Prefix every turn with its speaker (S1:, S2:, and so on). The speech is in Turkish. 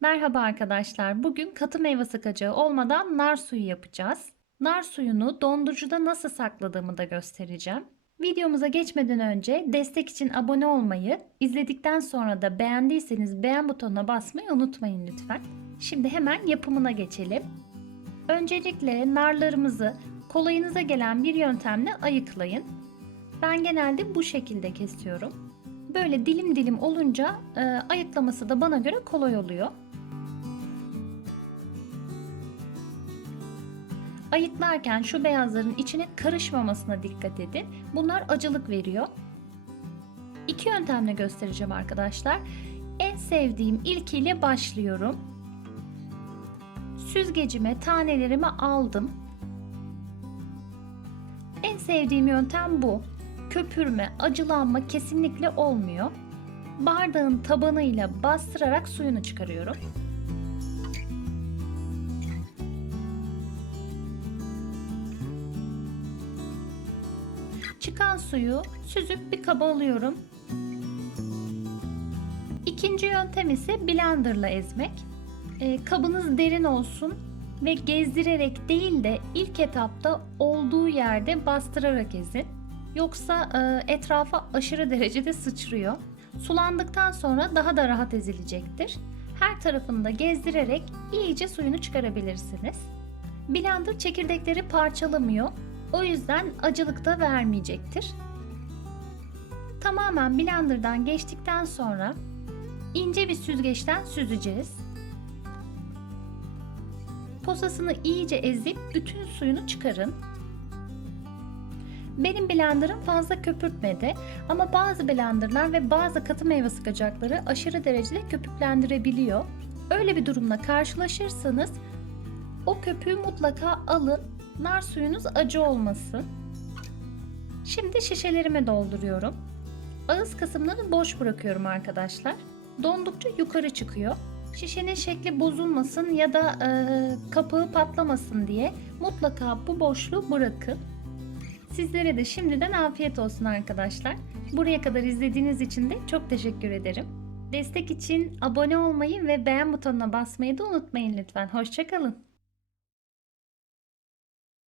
S1: Merhaba arkadaşlar. Bugün katı meyve sıkacağı olmadan nar suyu yapacağız. Nar suyunu dondurucuda nasıl sakladığımı da göstereceğim. Videomuza geçmeden önce destek için abone olmayı, izledikten sonra da beğendiyseniz beğen butonuna basmayı unutmayın lütfen. Şimdi hemen yapımına geçelim. Öncelikle narlarımızı kolayınıza gelen bir yöntemle ayıklayın. Ben genelde bu şekilde kesiyorum. Böyle dilim dilim olunca e, ayıklaması da bana göre kolay oluyor. Ayıklarken şu beyazların içine karışmamasına dikkat edin. Bunlar acılık veriyor. İki yöntemle göstereceğim arkadaşlar. En sevdiğim ilkiyle başlıyorum. Süzgecime tanelerimi aldım. En sevdiğim yöntem bu. Köpürme, acılanma kesinlikle olmuyor. Bardağın tabanıyla bastırarak suyunu çıkarıyorum. Çıkan suyu süzüp bir kaba alıyorum. İkinci yöntem ise blenderla ezmek. E, kabınız derin olsun ve gezdirerek değil de ilk etapta olduğu yerde bastırarak ezin. Yoksa e, etrafa aşırı derecede sıçrıyor. Sulandıktan sonra daha da rahat ezilecektir. Her tarafını da gezdirerek iyice suyunu çıkarabilirsiniz. Blender çekirdekleri parçalamıyor. O yüzden acılık da vermeyecektir. Tamamen blenderdan geçtikten sonra ince bir süzgeçten süzeceğiz. Posasını iyice ezip bütün suyunu çıkarın. Benim blenderım fazla köpürtmedi ama bazı blenderlar ve bazı katı meyve sıkacakları aşırı derecede köpüklendirebiliyor. Öyle bir durumla karşılaşırsanız o köpüğü mutlaka alın. Nar suyunuz acı olmasın. Şimdi şişelerime dolduruyorum. Ağız kısımlarını boş bırakıyorum arkadaşlar. Dondukça yukarı çıkıyor. Şişenin şekli bozulmasın ya da e, kapağı patlamasın diye mutlaka bu boşluğu bırakın. Sizlere de şimdiden afiyet olsun arkadaşlar. Buraya kadar izlediğiniz için de çok teşekkür ederim. Destek için abone olmayı ve beğen butonuna basmayı da unutmayın lütfen. Hoşçakalın.